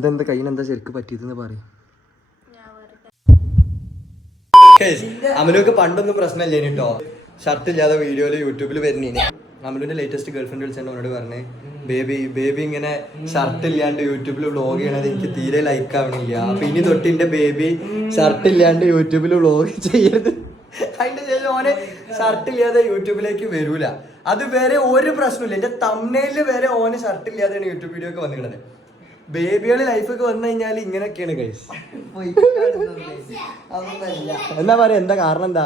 ഇതെന്താ കയ്യിനെന്താ ശരിക്ക് പറ്റിയതെന്ന് പറയും. അമലുക്ക് പണ്ടൊന്നും പ്രശ്നമില്ല കേട്ടോ ഷർട്ട് ഇല്ലാതെ വീഡിയോയിൽ യൂട്യൂബിൽ വരുന്നീന്. അമലുവിന്റെ ലേറ്റസ്റ്റ് ഗേൾ ഫ്രണ്ട് വിളിച്ചാൽ അവനോട് പറഞ്ഞേ ബേബി ബേബി ഇങ്ങനെ ഷർട്ട് ഇല്ലാണ്ട് യൂട്യൂബിൽ വ്ളോഗ് ചെയ്യണത് എനിക്ക് തീരെ ലൈക്ക് ആവണില്ല. അപ്പൊ ഇനി തൊട്ട് എന്റെ ബേബി ഷർട്ട് ഇല്ലാണ്ട് യൂട്യൂബിൽ വ്ളോഗ് ചെയ്യരുത്. അതിന്റെ ശേഷം ഓനെ ഷർട്ട് ഇല്ലാതെ യൂട്യൂബിലേക്ക് വരൂല. അത് വേറെ ഒരു പ്രശ്നമില്ല എന്റെ തമ്മനയിൽ വരെ ഓന് ഷർട്ട് ഇല്ലാതെയാണ് യൂട്യൂബ് വീഡിയോ ഒക്കെ വന്നിട്ടുള്ളത് ബേബികൾ ലൈഫൊക്കെ വന്നു കഴിഞ്ഞാൽ ഇങ്ങനെയൊക്കെയാണ് കൈസ് എന്താ പറയാ എന്താ കാരണം എന്താ?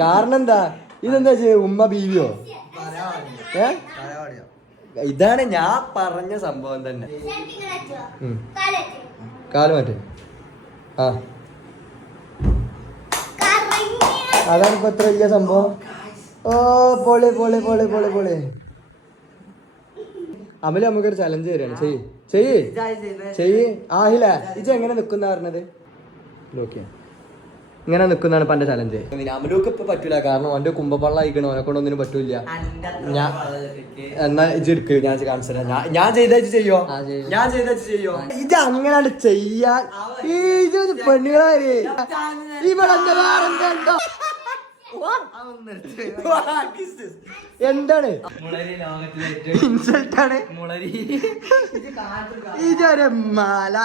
കാരണം എന്താ? ഇതെന്താ ചെയ്യ ഉമ്മ ബീവിയോ? ഏ? ഇതാണ് ഞാൻ പറഞ്ഞ സംഭവം തന്നെ. കാൽ മാറ്റ്. ആ. അതാണ് ഇപ്പൊ എത്ര വലിയ സംഭവം. ഓ പൊളി പൊളി പൊളി പൊളി പൊളി. അമൽ നമുക്കൊരു ചലഞ്ച് തരാണ്. ചെയ്യ്. ചെയ്യ്. ചെയ്യ്. ആഹില ഇജ എങ്ങനെ നിക്കുന്ന പറഞ്ഞത്? ഇങ്ങനെ നിക്കുന്നാണ് പണ്ട് ചലഞ്ച് അമലൂക്ക് ഇപ്പൊ പറ്റൂല. കാരണം അവന്റെ കുമ്പപ്പള്ള അയക്കണോ അവനെ കൊണ്ട് ഒന്നിനും പറ്റൂല ഞാൻ എന്നാ ഇജ് എടുക്ക്. ഞാൻ കാണിച്ചു തരാം. ഞാൻ- ചെയ്ത ചെയ്യോ. ഞാൻ ചെയ്ത ചെയ്യോ ഇത് അങ്ങനെയാണ് ചെയ്യാൻ. ഈ ഇത് ഒരു പെണ്ണുകളാര് ഇവിടെ എന്താ വേറെന്താ എന്താണ്? ഇൻസൾട്ട് ആണ് ഇതൊരു മാല.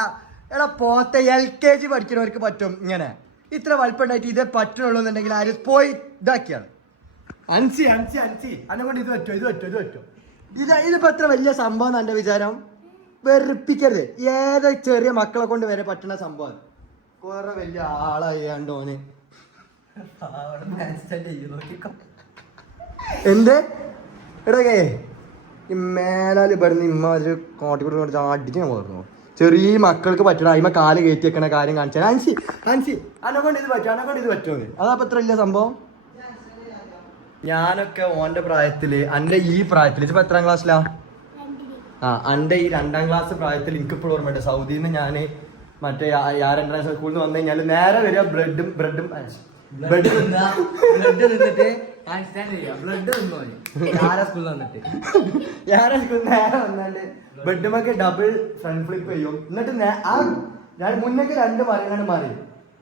എടാ പോത്ത എൽ കെ ജി പഠിക്കുന്നവർക്ക് പറ്റും ഇങ്ങനെ. ഇത്ര വലിപ്പുണ്ടായിട്ട് ഇതേ പറ്റുള്ളൂ എന്നുണ്ടെങ്കിൽ ആര് പോയി ഇതാക്കിയാണ്. അൻസി അൻസി അൻസി. അന്നെ കൊണ്ട് ഇത് പറ്റോ ഇത് പറ്റോ ഇത് പറ്റോ ഇത് ഇതിപ്പോ എത്ര വലിയ സംഭവം എന്റെ വിചാരം? വെറുപ്പിക്കരുത്. ഏത് ചെറിയ മക്കളെ കൊണ്ട് വരെ പറ്റുന്ന സംഭവം കുറെ വലിയ ആളായി ഓന്. എന്ത്? എടേ ഈ മേലാൽ ഇവിടുന്ന് ഇമ്മ ഒരു കുറച്ച് അടിച്ച് ഞാൻ പറഞ്ഞു ചെറിയ മക്കൾക്ക് പറ്റണം അതിമ കാൽ കയറ്റി വെക്കണ കാര്യം കാണിച്ചാൽ ആൻസി ആൻസി അന്നെ കൊണ്ട് ഇത് പറ്റും? അന്നെ കൊണ്ട് ഇത് പറ്റുമോ അതപ്പോ ഇത്ര ഇല്ല സംഭവം? ഞാനൊക്കെ ഓന്റെ പ്രായത്തിൽ അന്റെ ഈ പ്രായത്തിൽ ഇപ്പൊ എത്രാം ക്ലാസ്സിലാ? ആ അന്റെ ഈ രണ്ടാം ക്ലാസ് പ്രായത്തിൽ എനിക്ക് ഇപ്പോഴും ഓർമ്മയുണ്ട്. സൗദിയിൽ നിന്ന് ഞാൻ മറ്റേ ആ- രണ്ടാം ക്ലാസ് സ്കൂളിൽ നിന്ന് വന്നു കഴിഞ്ഞാൽ നേരെ വരിക ബ്രെഡും ബ്രെഡ് ബ്ലഡ് തിന്നിട്ട് ബ്ലഡ് തിന്നോ ആരാ സ്കൂളിൽ വന്നിട്ട്? ഞാൻ സ്കൂളിൽ നേരെ വന്നാണ്ട് ബെഡുമൊക്കെ ഡബിൾ ഫ്രണ്ട് ഫ്ലിപ്പ് ചെയ്യും. എന്നിട്ട് ആ ഞാൻ മുന്നേക്ക് രണ്ട് മറിയാണ്ട് മാറി.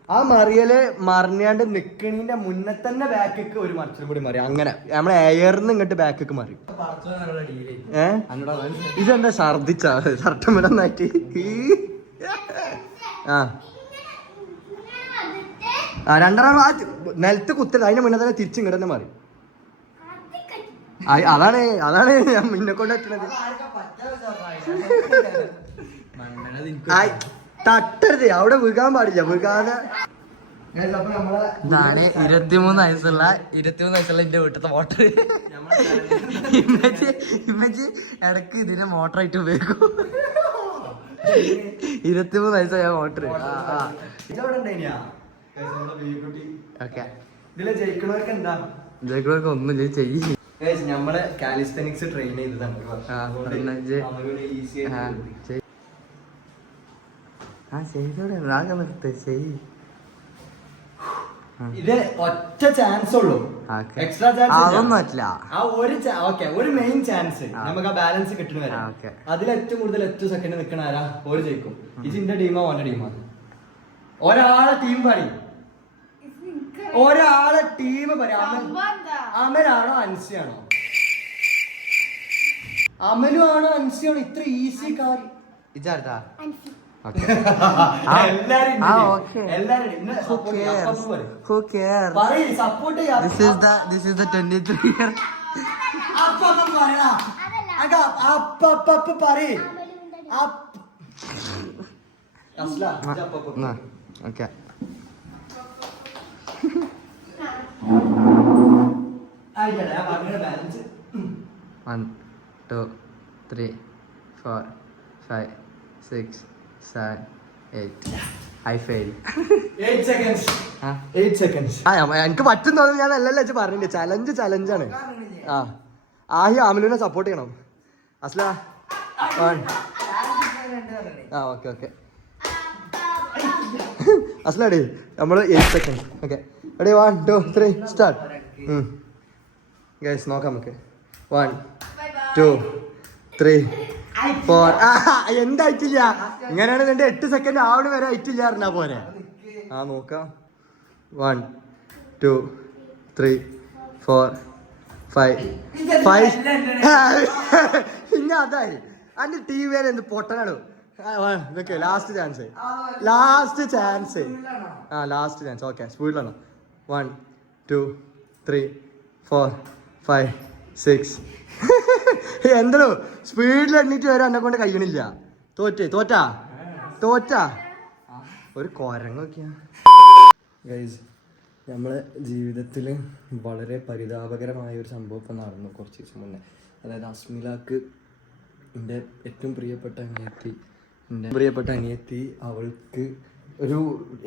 ആ മറിയൽ മറിഞ്ഞാണ്ട് നിക്കണീന്റെ മുന്നേ തന്നെ ബാക്കിക്ക് ഒരു മറിച്ചിലും കൂടി മാറി. അങ്ങനെ. നമ്മളെ എയർന്ന് ഇങ്ങോട്ട് ബാക്കിക്ക് മാറി. ഏ? ഇതെന്താ ഛർദിച്ച? ഷർട്ട് നാറ്റി ആ. ആ രണ്ടെണ്ണം ആ നിലത്ത് കുത്തരുത് അതിന് മുന്നേ തന്നെ തിരിച്ച് ഇങ്ങോട്ട് തന്നെ മാറി. അതാണ് അതാണ് ഞാൻ മുന്നേ കൊണ്ട് തട്ടരുത് അവിടെ വീകാൻ പാടില്ല വീകാതെ. ഞാൻ ഇരുപത്തിമൂന്ന് വയസ്സുള്ള ഇരുപത്തിമൂന്ന് വയസ്സുള്ള എന്റെ വീട്ടിലത്തെ മോട്ടർ ഇമ്മച്ച് ഇമ്മച്ച് ഇടയ്ക്ക് ഇതിനെ മോട്ടറായിട്ട് ഉപയോഗിക്കും. ഇരുപത്തിമൂന്ന് വയസ്സായ മോട്ടർ ആ ആ. ഇതവിടെ ഉണ്ടായിനാ? ഇതിലെ എന്താ? ഒന്നും ചെയ്യി. നമ്മളെ കാലിസ്തനിക്സ് ട്രെയിൻ ചെയ്തതാണ് ആ, അതുകൊണ്ട് എന്നാ ഇജ്ജ് അവരോട് easy ആ ആയിട്ട് കിട്ടി. ചെയ് ആ ചെയ്തോടെ ആകെ നിർത്ത് ചെയ് ഇത് ഒറ്റ ചാൻസ് ഉള്ളൂ. എക്സ്ട്രാ ചാൻസ് അതൊന്നും പറ്റില്ല. ആ ഒരു ഓക്കെ ഒരു മെയിൻ ചാൻസ് നമുക്ക് ആ ബാലൻസ് കിട്ടണ വരെ. അതിൽ ഏറ്റവും കൂടുതൽ ഏറ്റവും സെക്കൻഡ് നിൽക്കണ ആരാ? ഓര് ജയിക്കും. ഇതിന്റെ ടീമോ ഓന്റെ ടീമോ ഒരാളെ ടീം പറ ഒരാളെ ടീം പറ അമലാണോ അൻസിയാണോ? അമലു ആണോ അൻസിയാണോ? ഇത്ര ഈസി കാര്യം ഇജാർത്താ എല്ലാരും ആ, ഉണ്ട്. okay. എല്ലാരും ഉണ്ട്. ഇന്ന് Who support ചെയ്യാം. cares? അപ്പപ്പ പറയ്. Who two three four five six seven eight I is the 23 year. അപ്പപ്പ പറയടാ. അങ്ക അപ്പപ്പ പറയ്. അപ്പ- അസ്ല, ഇജ്ജ് അപ്പപ്പ പറയ്. ആ, okay. ആയിക്കോട്ടെ, ഞാൻ പറഞ്ഞ balance. ഉം. One, two, three, four, five, six, seven, eight. I fail. Eight seconds. ആ? Eight seconds. ആ, എനിക്ക് പറ്റും തോന്നുന്നു ഞാൻ അല്ലല്ല വെച്ച് പറഞ്ഞില്ലേ ചലഞ്ച് ചലഞ്ചാണ് ആ ആഹി ആമിലുവിനെ സപ്പോർട്ട് ചെയ്യണം അസ്ല. ആ ഓക്കെ ഓക്കെ അസ്ലടി നമ്മൾ eight second okay ready one two three start guys നോക്കാം നമുക്ക്. വൺ ടു ത്രീ ഫോർ എന്തായിട്ടില്ല ഇങ്ങനെയാണ് നിന്റെ എട്ട് സെക്കൻഡ് ആവണ വരെ ആയിട്ടില്ല അറിഞ്ഞാ പോരെ. ആ നോക്കാം. One two three four five five പിന്നെ അതായി. അതിന്റെ ടി വി വരെ എന്ത് പൊട്ടനാണ് ഇതൊക്കെ ലാസ്റ്റ് ചാൻസ് ലാസ്റ്റ് ചാൻസ് ആ ലാസ്റ്റ് ചാൻസ് ഓക്കെ സ്പീഡിലാണ് one two three four five six എന്തോ സ്പീഡിൽ എണ്ണീറ്റ് വരാൻ എന്നെ കൊണ്ട് കഴിയണില്ല. തോറ്റേ തോറ്റാ? തോറ്റാ? ഒരു കൊരങ്ങൊക്കെയാ. ഗൈസ് നമ്മളെ ജീവിതത്തിൽ വളരെ പരിതാപകരമായ ഒരു സംഭവം ഇപ്പം നടന്നു കുറച്ച് ദിവസം മുന്നേ. അതായത് അസ്മിലാക്ക് എന്റെ ഏറ്റവും പ്രിയപ്പെട്ട അനിയത്തി എന്റെ പ്രിയപ്പെട്ട അനിയത്തി അവൾക്ക് ഒരു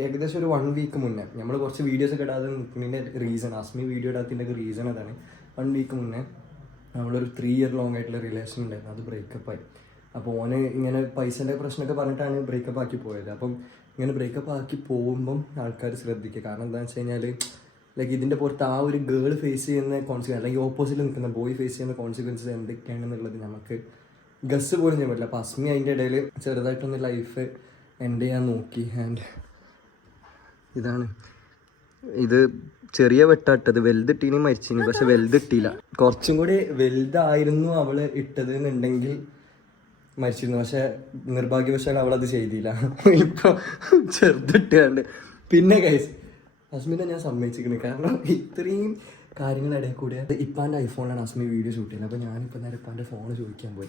ഏകദേശം ഒരു വൺ വീക്ക് മുന്നേ നമ്മൾ കുറച്ച് വീഡിയോസ് ഒക്കെ ഇടാതെ നിൽക്കുന്നതിന്റെ റീസൺ അസ്മി വീഡിയോ ഇടാത്തതിന്റെ റീസൺ അതാണ്. വൺ വീക്ക് മുന്നേ നമ്മളൊരു ത്രീ ഇയർ ലോങ് ആയിട്ടുള്ള റിലേഷൻ ഉണ്ടായിരുന്നു അത് ബ്രേക്കപ്പ് ആയി. അപ്പോൾ ഓന് ഇങ്ങനെ പൈസന്റെ പ്രശ്നമൊക്കെ പറഞ്ഞിട്ടാണ് ബ്രേക്കപ്പ് ആക്കി പോയത്. അപ്പം ഇങ്ങനെ ബ്രേക്കപ്പ് ആക്കി പോകുമ്പം ആൾക്കാർ ശ്രദ്ധിക്കുക. കാരണം എന്താണെന്ന് വെച്ച് കഴിഞ്ഞാൽ ലൈക്ക് ഇതിന്റെ പുറത്ത് ആ ഒരു ഗേൾ ഫേസ് ചെയ്യുന്ന കോൺസിക്വൻസ് അല്ലെങ്കിൽ ഓപ്പോസിറ്റിൽ നിൽക്കുന്ന ബോയ് ഫേസ് ചെയ്യുന്ന കോൺസിക്വൻസസ് എന്തൊക്കെയാണെന്നുള്ളത് നമുക്ക് ഗസ് പോലും ചെയ്യാൻ പറ്റില്ല. അപ്പം അസ്മി അതിന്റെ ഇടയിൽ ചെറുതായിട്ടൊന്ന് ലൈഫ് എൻഡ് ചെയ്യാൻ നോക്കി. ആൻഡ് ഇതാണ്. ഇത് ചെറിയ വെട്ടാട്ടത്. വലുതിട്ടീനി മരിച്ചിനി പക്ഷെ വലുതിട്ടില്ല. കുറച്ചും കൂടി വലുതായിരുന്നു അവൾ ഇട്ടത് എന്നുണ്ടെങ്കിൽ മരിച്ചിരുന്നു. പക്ഷെ നിർഭാഗ്യവശാൽ അവൾ അത് ചെയ്തില്ല. ഇപ്പൊ ചെറുതിട്ടാണ്ട്. പിന്നെ കൈസ് അസ്മിനെ ഞാൻ സമ്മതിച്ചിരിക്കുന്നു. കാരണം ഇത്രയും കാര്യങ്ങളിടയിൽ കൂടി ഇപ്പാന്റെ ഐഫോണിലാണ് അസ്മി വീഡിയോ ഷൂട്ട് ചെയ്യുന്നത്. അപ്പോൾ ഞാനിപ്പോൾ നേരെ ഇപ്പാന്റെ ഫോൺ ചോദിക്കാൻ പോയി.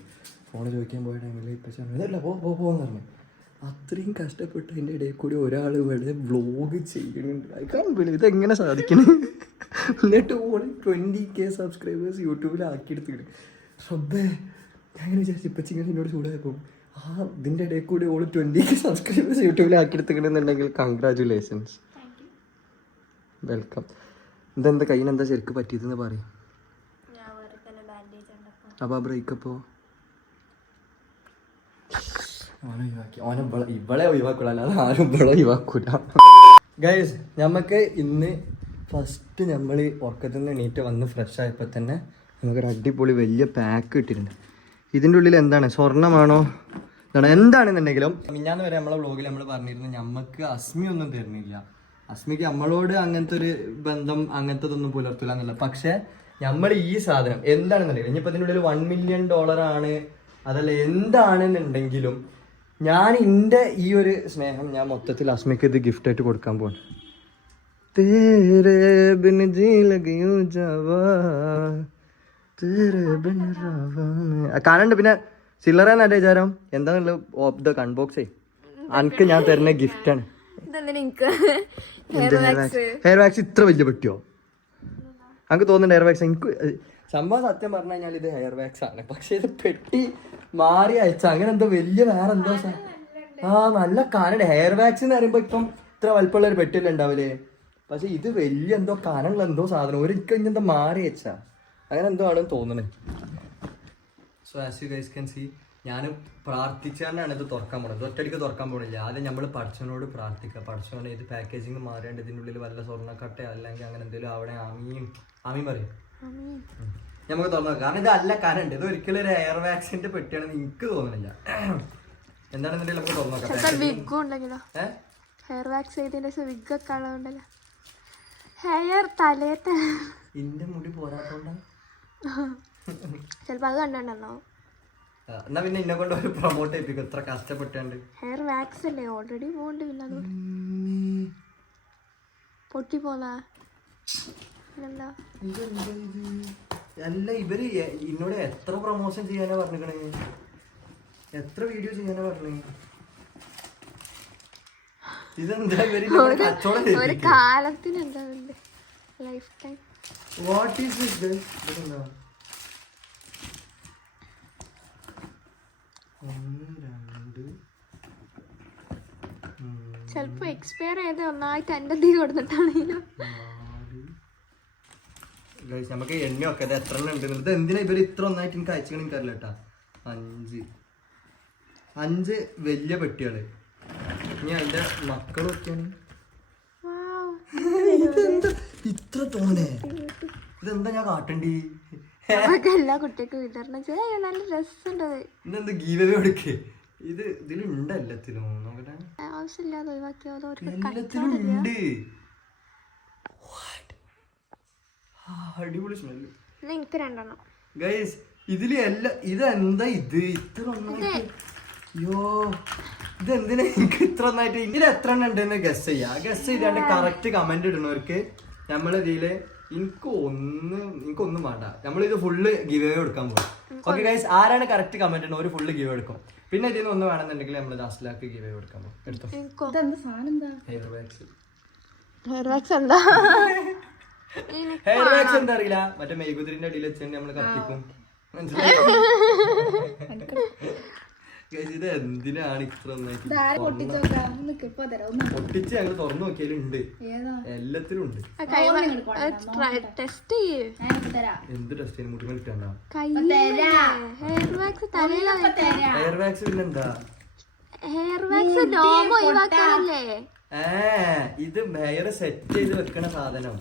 ഫോൺ ചോദിക്കാൻ പോയ ടൈമിൽ ഇപ്പം ഇതല്ല പോ പോ പോന്ന് പറഞ്ഞു. അത്രയും കഷ്ടപ്പെട്ട് അതിന്റെ ഇടയിൽ കൂടി ഒരാൾ ഇവിടെ വ്ലോഗ് ചെയ്യുന്നുണ്ട് ഐ കാൺ ബിലീവ് ഇത് എങ്ങനെ സാധിക്കണം? എന്നിട്ട് ഓൾ ട്വന്റി കെ സബ്സ്ക്രൈബേഴ്സ് യൂട്യൂബിൽ ആക്കിയെടുത്തിട്ട് ശ്രദ്ധേ ഞാൻ ഇങ്ങനെ വിചാരിച്ചു ഇപ്പം ചിങ്ങനെ എന്നോട് ചൂടായപ്പോൾ ആ ഇതിന്റെ ഇടയിൽ കൂടി ഓൾ ട്വന്റി കെ സബ്സ്ക്രൈബേഴ്സ് യൂട്യൂബിൽ ആക്കിയെടുത്തിട്ടുണ്ടെന്നുണ്ടെങ്കിൽ കൺഗ്രാജുലേഷൻസ് വെൽക്കം ഇതെന്താ കയ്യിൽ എന്താ ശരിക്ക് പറ്റിയതെന്ന് പറയും. അപ്പോൾ ആ ബ്രേക്കപ്പോ ഇവളെ ഇവളെ ഒഴിവാക്കൂല ആരും ഇവളെ ഒഴിവാക്കൂല. ഗൈസ് നമുക്ക് ഇന്ന് ഫസ്റ്റ് നമ്മൾ ഉറക്കത്തിൽ നിന്ന് എണീറ്റ് വന്ന് ഫ്രഷ് ആയപ്പോൾ തന്നെ നമുക്കൊരു അടിപൊളി വലിയ പാക്ക് കിട്ടിയിട്ടുണ്ട്. ഇതിന്റെ ഉള്ളിൽ എന്താണ്? സ്വർണമാണോ? എന്താണ് എന്താണെന്നുണ്ടെങ്കിലും മിഞ്ഞാന്ന് വരെ നമ്മളെ വ്ളോഗിൽ നമ്മൾ പറഞ്ഞിരുന്നു നമുക്ക് അസ്മി ഒന്നും തരുന്നില്ല. അസ്മിക്ക് നമ്മളോട് അങ്ങനത്തെ ഒരു ബന്ധം അങ്ങനത്തതൊന്നും പുലർത്തില്ല എന്നുള്ള പക്ഷേ നമ്മൾ ഈ സാധനം എന്താണെന്നുണ്ടെങ്കിലും ഇനിയിപ്പോൾ ഇതിന്റെ ഉള്ളിൽ വൺ മില്യൺ ഡോളർ ആണ്. അതല്ല എന്താണെന്നുണ്ടെങ്കിലും ഞാൻ എന്റെ ഈ ഒരു സ്നേഹം ഞാൻ മൊത്തത്തിൽ അസ്മിക്ക് ഇത് ഗിഫ്റ്റ് ആയിട്ട് കൊടുക്കാൻ പോവാണ്. തേരെ ബിൻ ജി ലഗിയോ ജവാ തേരെ ബിൻ റവാ. കാണണ്ട് പിന്നെ ചില്ലറ വിചാരം? എന്താണല്ലോ ഓഫ് ദ കൺബോക്സേ അനക്ക് ഞാൻ തരുന്ന ഗിഫ്റ്റാണ് ഹെയർ വാക്സ് ഇത്ര വലിയ പറ്റിയോ അനക്ക് തോന്നുന്നുണ്ട് ഹെയർ വാക്സ് എനിക്ക് സംഭവം സത്യം പറഞ്ഞു കഴിഞ്ഞാൽ ഇത് ഹെയർ വാക്സ് ആണ്. പക്ഷെ ഇത് പെട്ടി മാറി അയച്ച. അങ്ങനെ എന്തോ വലിയ വേറെ എന്തോ സ- ആ നല്ല കാനുണ്ട് ഹെയർ വാക്സ് എന്ന് പറയുമ്പോ ഇപ്പം ഇത്ര വലിപ്പമുള്ള ഒരു പെട്ടിയല്ലേ ഉണ്ടാവില്ലേ? പക്ഷെ ഇത് വലിയ എന്തോ കാനുള്ള എന്തോ സാധനം. ഒരിക്കൽ ഇനി എന്തോ മാറി അയച്ചാ? അങ്ങനെ എന്തോ ആണെന്ന് തോന്നണേ. So as you guys can see ഞാൻ പ്രാർത്ഥിച്ചാണ് ഇത് തുറക്കാൻ പോകുന്നത് ഒറ്റയടിക്ക് തുറക്കാൻ പോകുന്നില്ല ആദ്യം നമ്മൾ പഠിച്ചവനോട് പ്രാർത്ഥിക്കുക. പഠിച്ചവനെ ഇത് പാക്കേജിങ് മാറേണ്ട വല്ല സ്വർണക്കട്ട അല്ലെങ്കിൽ അങ്ങനെ എന്തെങ്കിലും അവിടെ ആമിയും ആമിയും പറയും. നമുക്ക് തുറന്നു നോക്കാം. കാരണം ഇതല്ല കരണ്ട് ഇത് ഒരിക്കലും ഒരു എയർ വാക്സിന്റെ പെട്ടിയാണെന്ന് എനിക്ക് തോന്നുന്നില്ല. എന്താണെന്നുണ്ടെങ്കിൽ നമുക്ക് തുറന്നു നോക്കാം. ചിലപ്പോൾ ഉണ്ടെങ്കിലോ? ഹെയർ വാക്സ് ചെയ്തതിന്റെ ഉണ്ടല്ലോ ഹെയർ തലേ ഇന്റെ മുടി പോരാത്തോണ്ടാ? ചിലപ്പോൾ അത് കണ്ടിട്ടുണ്ടോ ആ, എന്നാ പിന്നെ ഇന്നെ കൊണ്ട് ഒരു പ്രൊമോട്ട് ചെയ്യിപ്പിക്കും. ഇത്ര കഷ്ടപ്പെട്ടാണ്ട്. ഹെയർ വാക്സ് അല്ലേ? ഓൾറെഡി അത്. പൊട്ടി പോന്നാ? ഇത്? അല്ല ഇവർ എന്നോട് എത്ര പ്രൊമോഷൻ ചെയ്യാനാ പറഞ്ഞേ എത്ര വീഡിയോ ചെയ്യാനാ പറഞ്ഞേ ഇതെന്താ ഇവർ കാലത്തിന് ലൈഫ് ടൈം വാട്ട് ഈസ് ഇത്? ഇതെന്താ? ഒന്ന്, രണ്ട്, മൂന്ന്, എക്സ്പയർ ചെയ്ത് ഒന്നായിട്ട് എന്റെ തീ കൊടുത്തിട്ടാണെങ്കിലും. നമുക്ക് എണ്ണ ഒക്കെ അത് എത്ര എണ്ണം ഉണ്ട് ഇത് എന്തിനാ ഇവർ ഇത്ര ഒന്നായിട്ട് എനിക്ക് അയച്ചു എനിക്കറിയില്ല കേട്ടാ. അഞ്ച്. അഞ്ച് വലിയ പെട്ടികൾ. ഇനി അതിന്റെ മക്കളൊക്കെയാണ് ഇതെന്താ? ഇത്ര തോനെ. ഇതെന്താ ഞാൻ കാട്ടണ്ടി? എല്ലാ കുട്ടികൾക്കും വിതരണം ചെയ്യാൻ നല്ല രസമുണ്ട്. ഇന്നെന്ത് ഗീവവേ കൊടുക്ക്? ഇത് ഇതിലുണ്ട് എല്ലാത്തിലും. നോക്കട്ടെ. ആവശ്യമില്ലാതെ ഒഴിവാക്കിയാൽ എല്ലാത്തിലും ഉണ്ട് What? ആ, അടിപൊളി സ്മെല്ല് എനിക്ക് രണ്ടെണ്ണം. ഗൈസ് ഇതിൽ എല്ലാ ഇതെന്താ ഇത്? ഇത്ര ഒന്നായിട്ട് അയ്യോ ഇതെന്തിനാ എനിക്ക് ഇത്ര ഒന്നായിട്ട് ഇതിൽ എത്ര എണ്ണം ഉണ്ടെന്ന് ഗസ് ചെയ്യാ. ഗസ് ചെയ്താണ്ട് കറക്റ്റ് കമന്റ് ഇടുന്നവർക്ക് നമ്മൾ ഇതിൽ എനിക്ക് ഒന്ന് എനിക്കൊന്നും വേണ്ട. നമ്മളിത് ഇത് ഫുള്ള് ഗിവ് അവേ കൊടുക്കാൻ പോകും ഓക്കെ ഗൈസ് ആരാണ് കറക്റ്റ് കമന്റ് ഇടുന്നത് ഒരു ഫുള്ള് ഗിവ് എടുക്കും. പിന്നെ ഇതിൽ നിന്ന് ഒന്ന് വേണമെന്നുണ്ടെങ്കിൽ നമ്മൾ ലാസ്റ്റിലാക്ക് ഗിവ് അവേ കൊടുക്കാൻ പോകും എടുത്തോ. ഹെയർ വാക്സ് എന്താ? ഹെയർ വാക്സ് എന്താ അറിയില്ല മറ്റേ മെയ്കുതിരിന്റെ അടിയിൽ വെച്ച് നമ്മൾ കത്തിക്കും. ഇത് എന്തിനാണ് ഇത്ര ഒന്നായിട്ട് പൊട്ടിച്ച് ഞങ്ങൾ തുറന്നു നോക്കിയാലുണ്ട് എല്ലാത്തിലും ഉണ്ട്. ടെസ്റ്റ് എന്ത് ടെസ്റ്റ് മുട്ടുമ്പോൾ ഇട്ടാ ഹെയർ വാക്സ് തലയിലാണ് ഹെയർ വാക്സ് പിന്നെന്താ? ഹെയർ വാക്സ് നോമ ഒഴിവാക്കാനല്ലേ ഏ ഇത് ഹെയർ സെറ്റ് ചെയ്ത് വെക്കണ സാധനം.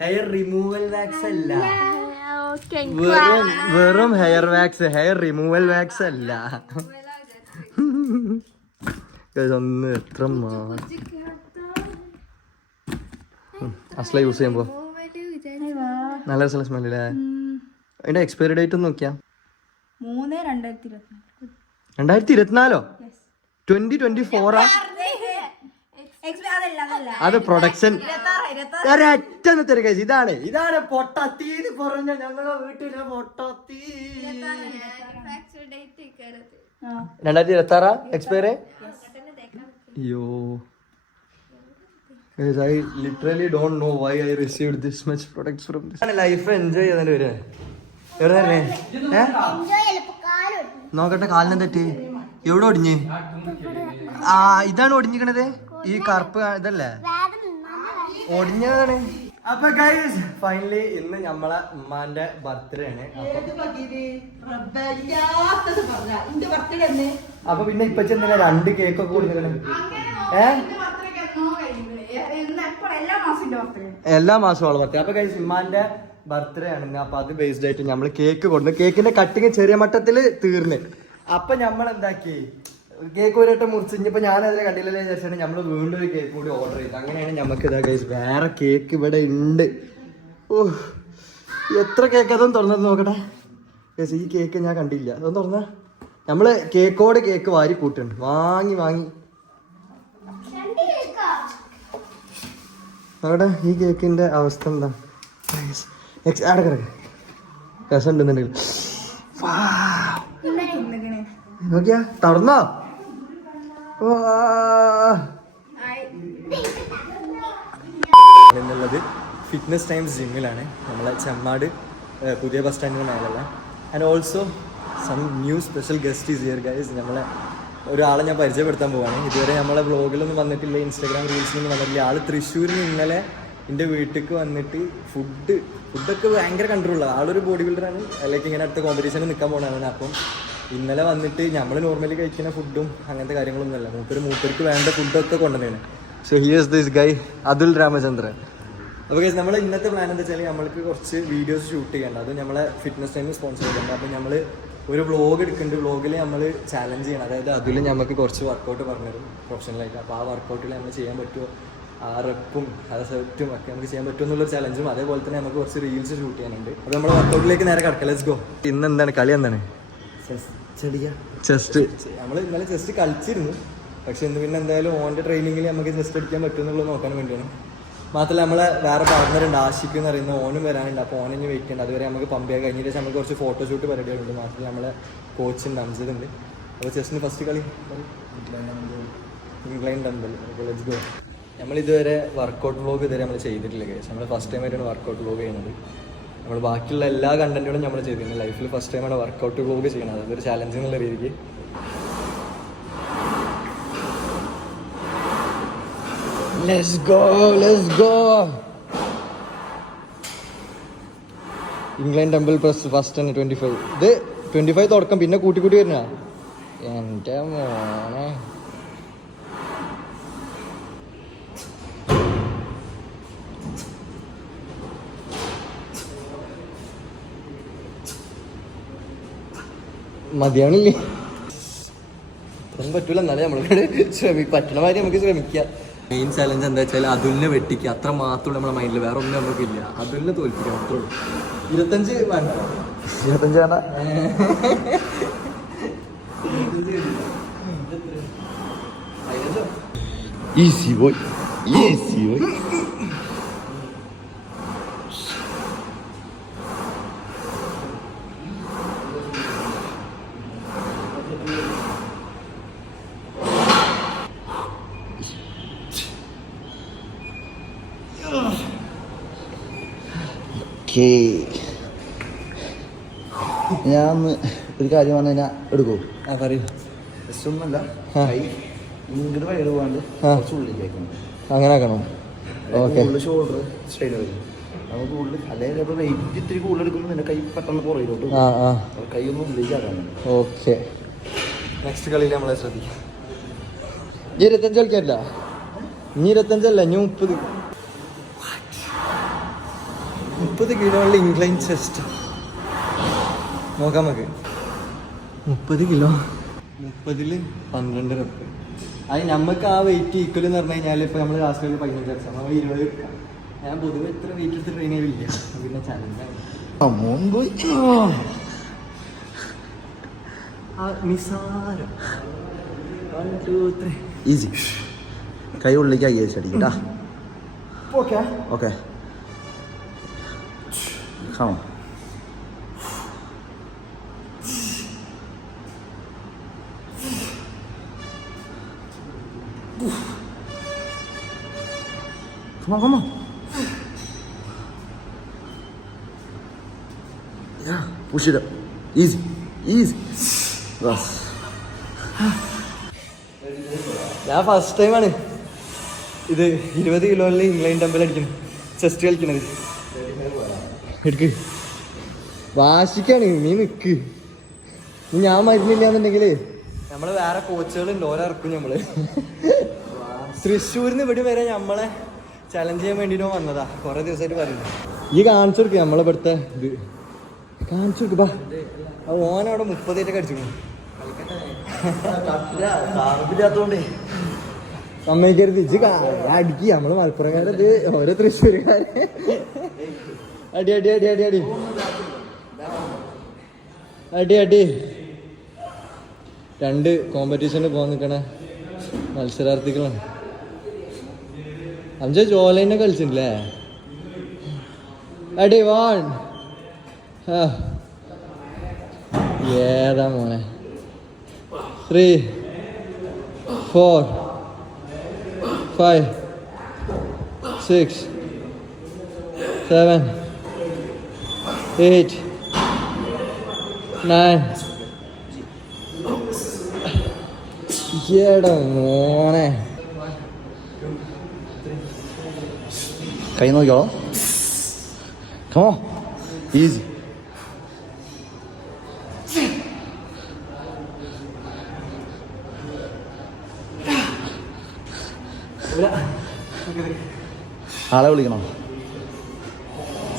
ഹെയർ റിമൂവൽ വാക്സ് അല്ല. വെറും വെറും hair wax hair removal wax അല്ല. ഒന്ന് എത്ര അസല യൂസ് ചെയ്യുമ്പോ. നല്ല രസമുള്ള സ്മെല്ലേ അതിന്റെ എക്സ്പയറി ഡേറ്റ് ഒന്ന് നോക്കിയാ. രണ്ടായിരത്തി ഇരുപത്തി രണ്ടായിരത്തി ഇരുപത്തിനാലോ? ട്വന്റി ട്വന്റി ഫോറാ അത് പ്രൊഡക്ഷൻ ഇരുപത്താറ് ഇരുപത്താറ് ഒരറ്റന്ന് തരുക ഇതാണ് ഇതാണ് പൊട്ടത്തീന്ന് പറഞ്ഞ ഞങ്ങളെ വീട്ടിലെ പൊട്ടത്തീ രണ്ടായിരത്തി ഇരുപത്തി ആറാ എക്സ്പയർ അയ്യോ. I literally don't know why I receive this much products from this life enjoy വരെ. എവിടെ തന്നെ ഏ? നോക്കട്ടെ കാലിനെ തെറ്റി എവിടെ ഒടിഞ്ഞ്? ആ ഇതാണ് ഒടിഞ്ഞിക്കണത് ഈ കറുപ്പ് ഇതല്ലേ? ഒടിഞ്ഞതാണ്. അപ്പൊ ഗൈസ് ഫൈനലി ഇന്ന് നമ്മളെ ഉമ്മാന്റെ ബർത്ത്ഡേ ആണ്. അപ്പൊ പിന്നെ ഇപ്പൊ ചെന്നില്ല രണ്ട് കേക്ക് ഒക്കെ കൊടുത്തിട്ടുണ്ട് ഏ? എല്ലാ മാസം ബർത്ത്ഡേ എല്ലാ മാസവും അവളെ ബർത്ത്ഡേ അപ്പൊ ഗൈസ് ഉമ്മാന്റെ ബർത്ത്ഡേ ആണ്. അപ്പൊ അത് ബേസ്ഡ് ആയിട്ട് നമ്മൾ കേക്ക് കൊടുത്തു കേക്കിന്റെ കട്ടിങ് ചെറിയ മട്ടത്തിൽ തീർന്ന്. അപ്പൊ നമ്മൾ എന്താക്കി കേക്ക് ഒരട്ടം മുറിച്ച്. ഇനിയിപ്പോ ഞാൻ അതിനെ കണ്ടില്ലല്ലേ വിചാരിച്ചാണ് നമ്മൾ വീണ്ടും ഒരു കേക്ക് കൂടി ഓർഡർ ചെയ്തത്. അങ്ങനെയാണ് നമുക്ക് ഇതാ ഗൈസ് വേറെ കേക്ക് ഇവിടെ ഉണ്ട്. ഓ എത്ര കേക്ക് അതൊന്നും തുറന്നത് നോക്കട്ടെ. ഗൈസ് ഈ കേക്ക് ഞാൻ കണ്ടില്ല. അതൊന്നും തുറന്ന. നമ്മൾ കേക്കോട് കേക്ക് വാരി കൂട്ടുണ്ട്. വാങ്ങി വാങ്ങി. അവിടെ ഈ കേക്കിന്റെ അവസ്ഥ എന്താ? കിടക്ക് രസം ഉണ്ടെന്നുണ്ടെങ്കിൽ നോക്കിയാ തുറന്നോ എന്നുള്ളത് ഫിറ്റ്നസ് ടൈം ജിമ്മിലാണ് നമ്മളെ ചെമ്മാട് പുതിയ ബസ് സ്റ്റാൻഡിന് മേലല്ല. And also some new special guest is year guys നമ്മളെ ഒരാളെ ഞാൻ പരിചയപ്പെടുത്താൻ പോവാണ്. ഇതുവരെ നമ്മളെ വ്ളോഗിലൊന്നും വന്നിട്ടില്ല ഇൻസ്റ്റാഗ്രാം റീൽസിലൊന്നും വന്നിട്ടില്ല. ആൾ തൃശ്ശൂരിൽ ഇന്നലെ എന്റെ വീട്ടിലേക്ക് വന്നിട്ട് ഫുഡ് ഫുഡൊക്കെ ഭയങ്കര കൺട്രോളാണ് ആളൊരു ബോഡി ബിൽഡറാണ് അല്ലെങ്കിൽ ഇങ്ങനെ അടുത്ത കോമ്പറ്റീഷനിൽ നിൽക്കാൻ പോകണതാണ് അപ്പം ഇന്നലെ വന്നിട്ട് നമ്മൾ നോർമലി കഴിക്കുന്ന ഫുഡും അങ്ങനത്തെ കാര്യങ്ങളൊന്നും അല്ല മൂപ്പര് മൂപ്പർക്ക് വേണ്ട ഫുഡൊക്കെ കൊണ്ടുവന്നേണ്. So here's this guy Atul Ramachandran അപ്പോൾ ഗൈസ് നമ്മൾ ഇന്നത്തെ പ്ലാൻ എന്താ വെച്ചാൽ നമ്മൾക്ക് കുറച്ച് വീഡിയോസ് ഷൂട്ട് ചെയ്യേണ്ട. അത് നമ്മളെ ഫിറ്റ്നസ് ടൈമിൽ സ്പോൺസർ ചെയ്യുന്നുണ്ട് അപ്പോൾ നമ്മൾ ഒരു വ്ളോഗ് എടുക്കുന്നുണ്ട് വ്ളോഗിൽ നമ്മൾ ചാലഞ്ച് ചെയ്യണം. അതായത് അതിൽ നമുക്ക് കുറച്ച് വർക്കൗട്ട് പറഞ്ഞുതരും പ്രൊഫഷണലായിട്ട് അപ്പോൾ ആ വർക്കൗട്ടിൽ നമ്മൾ ചെയ്യാൻ പറ്റുമോ ആ റെപ്പും ആ സെറ്റും ഒക്കെ നമുക്ക് ചെയ്യാൻ പറ്റുമോ എന്നുള്ളൊരു ചലഞ്ചും അതേപോലെ തന്നെ നമുക്ക് കുറച്ച് റീൽസ് ഷൂട്ട് ചെയ്യാനുണ്ട്. അപ്പോൾ നമ്മൾ വർക്കൗട്ടിലേക്ക് നേരെ കിടക്കാം. ലെറ്റ്സ് ഗോ ഇന്ന് എന്താണ് കളി എന്താണ്? ചെസ്റ്റ്. നമ്മൾ ഇന്നലെ ചെസ്റ്റ് കളിച്ചിരുന്നു. പക്ഷെ ഇന്ന് പിന്നെ എന്തായാലും ഓന്റെ ട്രെയിനിങ്ങിൽ നമുക്ക് ചെസ്റ്റ് അടിക്കാൻ പറ്റുമെന്നുള്ളത് നോക്കാൻ വേണ്ടിയാണ്. മാത്രമല്ല നമ്മളെ വേറെ പാർട്ണറുണ്ട് ആഷിക്ക് എന്ന് പറയുന്ന ഓനും വരാനുണ്ട്. അപ്പോൾ ഓനിന് വെയിറ്റ് ഉണ്ട് അതുവരെ നമുക്ക് പമ്പ് കഴിഞ്ഞിട്ട് ശേഷം നമുക്ക് കുറച്ച് ഫോട്ടോഷൂട്ട് പരിപാടികളുണ്ട്. മാത്രമല്ല നമ്മളെ കോച്ച് ഉണ്ട് അംസദ് ഉണ്ട്. അപ്പോൾ ചെസ്റ്റിന് ഫസ്റ്റ് കളി? ഇംഗ്ലണ്ട് ഡംബൽ ലെറ്റ്സ് ഗോ നമ്മൾ ഇതുവരെ വർക്കൗട്ട് വ്ലോഗ് ഇതുവരെ നമ്മൾ ചെയ്തിട്ടില്ല കേസ് നമ്മൾ ഫസ്റ്റ് ടൈം ആയിട്ടാണ് വർക്കൗട്ട് വ്ലോഗ് ചെയ്യുന്നത്. നമ്മൾ ബാക്കിയുള്ള എല്ലാ കണ്ടന്റുകളും നമ്മൾ ചെയ്തിരുന്നു ലൈഫിൽ ഫസ്റ്റ് ടൈം ടൈമാണ് വർക്കൗട്ട് വ്ലോഗ് ചെയ്യണത്. അതൊരു ചാലഞ്ച് എന്നുള്ള രീതിക്ക്. Let's go let's go England temple plus first തന്നെ ട്വന്റി ഫൈവ് ഇത് ട്വന്റി ഫൈവ് തുടക്കം പിന്നെ കൂട്ടി കൂട്ടി വരുന്ന എന്റെ മോനെ. മതിയാവണില്ലേ? ഒന്നും പറ്റൂല എന്നാലേ നമ്മളിവിടെ ശ്രമി പറ്റണ മാതിരി നമുക്ക് ശ്രമിക്കാം. മെയിൻ ചലഞ്ച് എന്താ വെച്ചാൽ അതുലിനെ വെട്ടിക്കുക അത്ര മാത്രമേ നമ്മുടെ മൈൻഡിൽ വേറെ ഒന്നും നമുക്കില്ല. അതുലിനെ തോൽപ്പിക്കാം അത്രേ ഉള്ളൂ. ഇരുപത്തഞ്ച് വേണ്ട. ഇരുപത്തഞ്ച് വേണ്ട. ഈസി പോയി ഈസി പോയി ഓക്കേ. ഞാൻ ഒന്ന് ഒരു കാര്യം പറഞ്ഞു കഴിഞ്ഞാൽ എടുക്കൂ. ആ പറയൂ. ജസ്റ്റ് ഒന്നല്ല ഇങ്ങോട്ട് വയറ് പോകാണ്ട്. കുറച്ച് ഉള്ളിലേക്കാണ് അങ്ങനെ ആക്കണോ. ഓക്കെ. ഷോൾഡർ സ്ട്രെയിൻ വരും. നമുക്ക് ഉള്ളിൽ അല്ലെങ്കിൽ വെയിറ്റ് ഇത്തിരി കൂടുതൽ എടുക്കുമ്പോൾ നിന്റെ കൈ പെട്ടെന്ന് പുറകിലോട്ട്. കൈ ഒന്നും ഉള്ളിലേക്കാക്കാൻ ഓക്കെ. നെക്സ്റ്റ് കളിയിൽ നമ്മളെ ശ്രദ്ധിക്കാം. ഇനി ഇരുപത്തഞ്ച് കളിക്കാറില്ല ഇനി ഇരുപത്തഞ്ചല്ല ഇനി മുപ്പത്. മുപ്പത് കിലോയുള്ള ഇംഗ്ലൈൻ ചെസ്റ്റ് നോക്കാം നമുക്ക്. മുപ്പത് കിലോ. മുപ്പതിൽ പന്ത്രണ്ട് റപ്പ് അത് നമുക്ക് ആ വെയിറ്റ് ഈക്വൽ എന്ന് പറഞ്ഞു കഴിഞ്ഞാൽ ഇപ്പൊ നമ്മൾ ലാസ്റ്റ് കളിയിൽ പതിനഞ്ച് വർഷം നമ്മൾ ഇരുപത് എടുക്കാം. ഞാൻ പൊതുവെ ഇത്ര വെയിറ്റ് എടുത്ത് ട്രെയിൻ ചെയ്യില്ല പിന്നെ ചലഞ്ചാണ് പോയി. നിസാരം ഈസി കൈ ഉള്ളിലേക്ക് ആയി അടിക്കട്ടാ ഓക്കെ ഓക്കെ കാണാം Come on, come on. Yeah, push it up. Easy, easy. ഞാൻ ഫസ്റ്റ് ടൈമാണ് ഇത് ഇരുപത് കിലോയിൽ ഇംഗ്ലണ്ട് ടെമ്പിൾ അടിക്കണം ചെസ്റ്റ് കളിക്കണത്. എടുക്ക്. വാശിക്കാണ് നീ നിക്ക്. ഞാൻ മരുന്നില്ല എന്നുണ്ടെങ്കിലേ നമ്മൾ വേറെ കോച്ചുകളുണ്ട് ഓരോ ഇറക്കും നമ്മൾ തൃശ്ശൂരിന്ന് ഇവിടെ വരെ നമ്മളെ ചലഞ്ച് ചെയ്യാൻ വേണ്ടിയിട്ട് വന്നതാ. കുറെ ദിവസമായിട്ട് പറയുന്നു. ഈ കാണിച്ചു കൊടുക്കുക നമ്മളെ ഇവിടുത്തെ ഇത്. കാണിച്ചു കൊടുക്ക് ബാ. ആ ഓനവിടെ മുപ്പതായിട്ടൊക്കെ അടിച്ചു സാറില്ലാത്തോണ്ടേ സമ്മതിക്കരുത്. ഇജ്ജ് അടിക്കി. നമ്മൾ മലപ്പുറംകാരത് ഓരോ തൃശ്ശൂരുകാര്. അടി അടി അടി അടി അടി. അടി അടി. രണ്ട് കോമ്പറ്റീഷന് പോകാൻ നിൽക്കണ മത്സരാർത്ഥികളാണ്. അഞ്ച ജോലൈനെ കളിച്ചിട്ടില്ലേ? അടി വാൺ. ഏതാ മോനെ? Three four five, six, seven, eight, nine. എടാ മോനെ കൈ നോക്കിയോളോ കമോ ഈസി ആളെ വിളിക്കണം?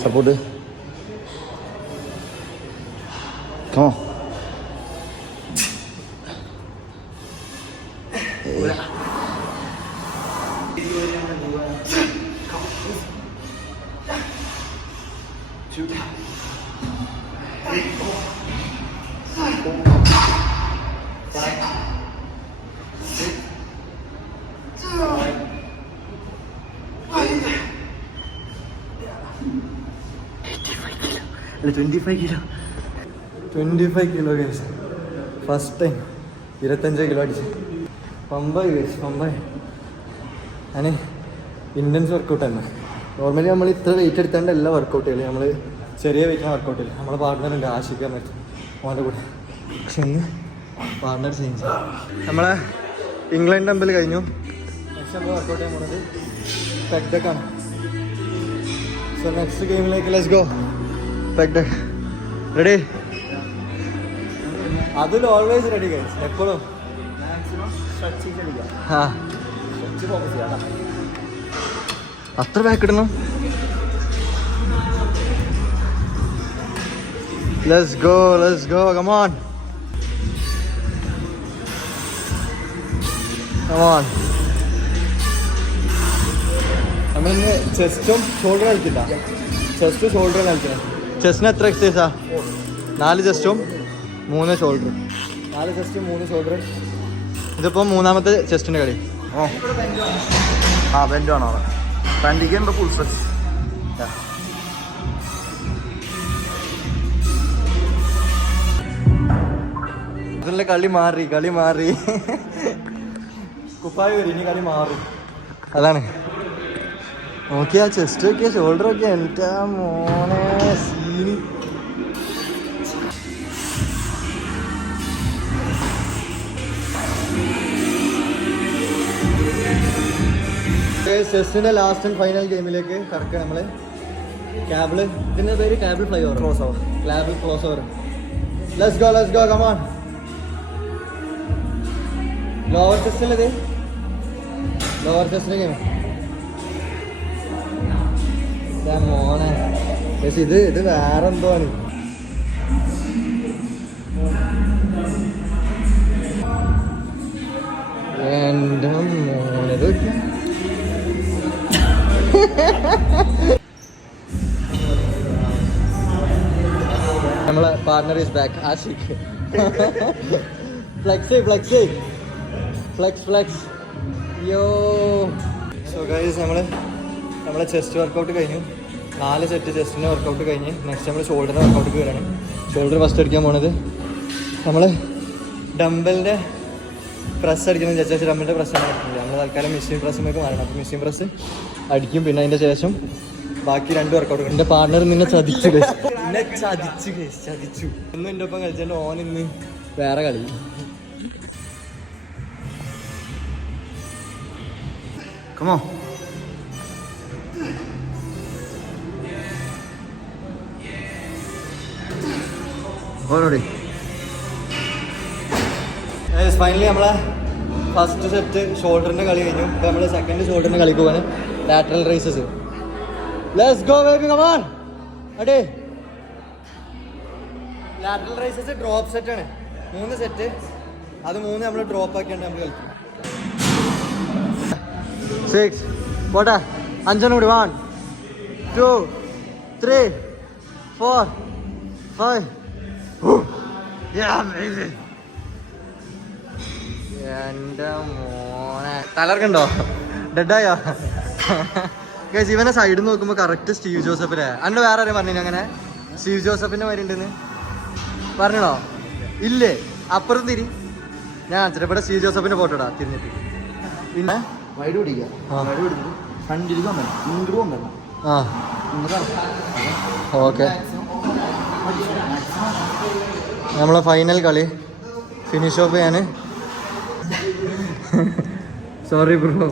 Support come on twenty five kilo twenty five kilo case first time ഇരുപത്തഞ്ച് കിലോ അടിച്ച്. പമ്പായി കേസ് പമ്പായി. ഞാൻ ഇന്റൻസ് വർക്കൗട്ട് തന്നെ നോർമലി നമ്മൾ ഇത്ര വെയിറ്റ് എടുത്താണ്ട് എല്ലാ വർക്കൗട്ട് ചെയ്യില്ല നമ്മൾ ചെറിയ വെയിറ്റിന് വർക്കൗട്ട് ചെയ്യില്ല നമ്മളെ പാർട്ട്ണറുണ്ട് ആശിക്കാൻ പറ്റും ഓന്റെ കൂടെ. പക്ഷെ ഇന്ന് പാർട്ട്ണർ ചേഞ്ച് നമ്മളെ ഇംഗ്ലണ്ട് ടെമ്പിൾ കഴിഞ്ഞു. നെക്സ്റ്റ് നമ്മൾ വർക്കൗട്ട് ചെയ്യാൻ പോണത് പെക്ഡക്കാണ് സോ നെക്സ്റ്റ് ഗെയിമിലേക്ക് ലെറ്റ്സ് ഗോ റെഡി അതിൽ ഓൾവേസ് റെഡി കഴിച്ചു എപ്പോഴും. അത്ര ബാക്ക് ഇടണം. Let's go let's go come on. Come on. നമ്മളിന്ന് ചെസ്റ്റും ഷോൾഡർ കളിക്കില്ല. ചെസ്റ്റും ഷോൾഡർ കളിക്കണം. ചെസ്റ്റിന് എത്ര എക്സസൈസാ നാല് ചെസ്റ്റും മൂന്ന് ഷോൾഡറും നാല് ചെസ്റ്റും മൂന്ന് ഷോൾഡറും ഇതിപ്പോൾ മൂന്നാമത്തെ ചെസ്റ്റിന്റെ കളി. ഓ. ആ ബെൻഡ് ആണോ ഫ്രണ്ടിക്ക് ഫുൾ സ്ട്രെച്ച് ഇതിലെ കളി മാറി കളി മാറി. കുപ്പായി വരും ഇനി കളി മാറി. അതാണ്. നോക്കിയാ ചെസ്റ്റ് നോക്കിയാ ഷോൾഡർ നോക്കിയാ എന്റെ മോനെ. സീനി ചെസ്റ്റിന്റെ ലാസ്റ്റ് ആൻഡ് ഫൈനൽ ഗെയിമിലേക്ക് കറക്കുക നമ്മൾ. ക്യാബിൾ ഇതിന്റെ പേര് cable fly over close over cable close over let's go let's go come on lower ചെസ്റ്റിലത് lower ചെസ്റ്റിലെ ഗെയിം മോനെ. പക്ഷെ ഇത് ഇത് വേറെ എന്തോ ആണ് എന്റെ മോനെ ഇത് നോക്കിയേ. നമ്മളെ partner is back Ashiq flex flex flex flex yo so guys നമ്മൾ നമ്മളെ ചെസ്റ്റ് വർക്കൗട്ട് കഴിഞ്ഞു. നാല് സെറ്റ് ചെസ്റ്റിന്റെ വർക്കൗട്ട് കഴിഞ്ഞ് നെക്സ്റ്റ് നമ്മൾ ഷോൾഡറിന്റെ വർക്കൗട്ട് വരികയാണ് ഷോൾഡർ ഫസ്റ്റ് അടിക്കാൻ പോണത്. നമ്മൾ ഡംബലിന്റെ പ്രസ് അടിക്കുന്ന വിചാരിച്ചാൽ ഡംബലിന്റെ പ്രസ്സാണ് അടിക്കുന്നത്. നമ്മൾ തൽക്കാലം മെഷീൻ പ്രസ്സിലേക്ക് മാറണം. അപ്പോൾ മെഷീൻ പ്രസ് അടിക്കും. പിന്നെ അതിന്റെ ശേഷം ബാക്കി രണ്ട് വർക്കൗട്ട് എന്റെ പാർട്ണർ നിന്നെ ചതിച്ചു. എന്നെ ചതിച്ചു ചതിച്ചു. ഒന്ന് എന്റെ ഒപ്പം കളിച്ചാൽ ഓൻ ഇന്ന് വേറെ കളി. കമോ ഓരോടി. ഫൈനലി നമ്മളെ ഫസ്റ്റ് സെറ്റ് ഷോൾഡറിന്റെ കളി കഴിഞ്ഞു. ഇപ്പൊ നമ്മൾ സെക്കൻഡ് ഷോൾഡറിന്റെ കളിക്ക് പോവാണ്. Lateral raises let's go baby come on അടേ lateral raises drop set ആണ്. മൂന്ന് സെറ്റ് അത് മൂന്ന് നമ്മൾ ഡ്രോപ്പ് ആക്കിയാണ് നമ്മൾ കളിക്കും സിക്സ് പോട്ടെ. അഞ്ചെണ്ണം കൂടി. One two three four five എന്റെ മോനെ. തലർക്കണ്ടോ ഡെഡായോ ഗൈസ് ഇവനെ സൈഡിൽ നോക്കുമ്പോ കറക്റ്റ് സ്റ്റീവ് ജോസഫിലെ അന്ന് വേറെ ആരും പറഞ്ഞു അങ്ങനെ? സ്റ്റീവ് ജോസഫിന്റെ മാതിരി ഉണ്ടെന്ന്? പറഞ്ഞോ ഇല്ലേ? അപ്പുറം തിരി. ഞാൻ അച്ഛനപ്പടെ സ്റ്റീവ് ജോസഫിന്റെ ഫോട്ടോ ഇടാ. തിരിഞ്ഞിട്ട്. പിന്നെ? വൈഡ് പിടിക്കും. ഓക്കെ. നമ്മളെ ഫൈനൽ കളി. ഫിനിഷ് ഓഫ് ചെയ്യാന്. സോറി ബ്രോ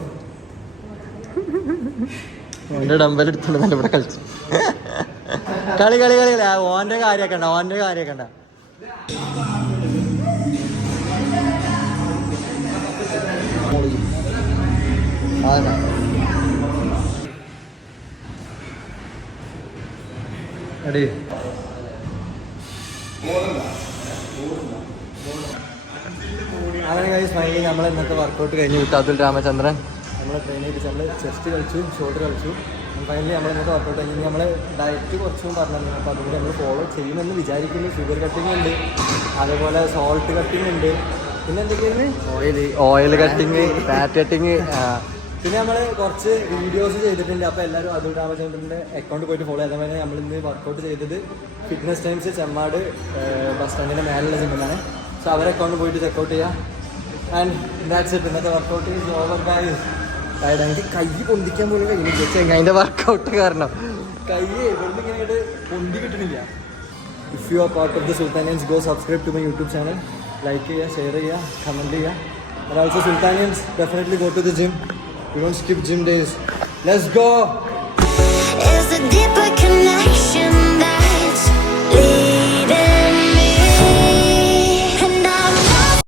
ഓന്റെ ഡമ്പൽ എടുത്തോണ്ട് ഇവിടെ കളിച്ചു. കളി കളി കളി കളി. ഓന്റെ കാര്യമൊക്കെ ഉണ്ട ഓന്റെ കാര്യമൊക്കെ ഉണ്ട അടി അങ്ങനെ കഴിച്ച് ഫൈനലി നമ്മൾ ഇന്നത്തെ വർക്കൗട്ട് കഴിഞ്ഞ്. വിട്ടു അതുൽ രാമചന്ദ്രൻ. നമ്മൾ ട്രെയിൻ ചെയ്തിട്ട് നമ്മൾ ചെസ്റ്റ് കളിച്ചു ഷോട്ട് കളിച്ചു. ഫൈനലി നമ്മൾ ഇന്നത്തെ വർക്കൗട്ട് കഴിഞ്ഞ്. നമ്മൾ ഡയറ്റ് കുറച്ചും പറഞ്ഞു അപ്പോൾ അതുകൊണ്ട് നമ്മൾ ഫോളോ ചെയ്യുമെന്ന് വിചാരിക്കുന്നു. ഷുഗർ കട്ടിംഗ് ഉണ്ട്. അതേപോലെ സോൾട്ട് കട്ടിംഗ് ഉണ്ട്. പിന്നെ എന്തൊക്കെയാണ് oil oil cutting fat cutting പിന്നെ നമ്മൾ കുറച്ച് വീഡിയോസ് ചെയ്തിട്ടുണ്ട്. അപ്പോൾ എല്ലാവരും അതുൽ രാമചന്ദ്രന്റെ അക്കൗണ്ട് പോയിട്ട് ഫോളോ ചെയ്താൽ മതി. നമ്മൾ ഇന്ന് വർക്കൗട്ട് ചെയ്തത് ഫിറ്റ്നസ് ടൈംസ് ചെമ്മാട് ബസ് സ്റ്റാൻഡിന്റെ മേലുള്ള ജിമ്മിലാണ് സോ അവരെ അക്കൗണ്ട് പോയിട്ട് ചെക്കൗട്ട് ചെയ്യാം. ആൻഡ് ദാറ്റ്സ് ഇറ്റ് ഇന്നത്തെ വർക്കൗട്ട് ഈസ് ഓവർ ഗൈസ് എനിക്ക് കൈ പൊന്തിക്കാൻ പോലും കഴിയുന്നില്ല അതിന്റെ വർക്കൗട്ട് കാരണം. കൈ ഇവിടുന്ന് ഇങ്ങനെ പൊന്തി കിട്ടുന്നില്ല if you are part of the Sultanians go subscribe to my YouTube channel like ചെയ്യുക ഷെയർ ചെയ്യുക കമന്റ് ചെയ്യുക also Sultanians definitely go to the gym. We don't skip gym days. Let's go!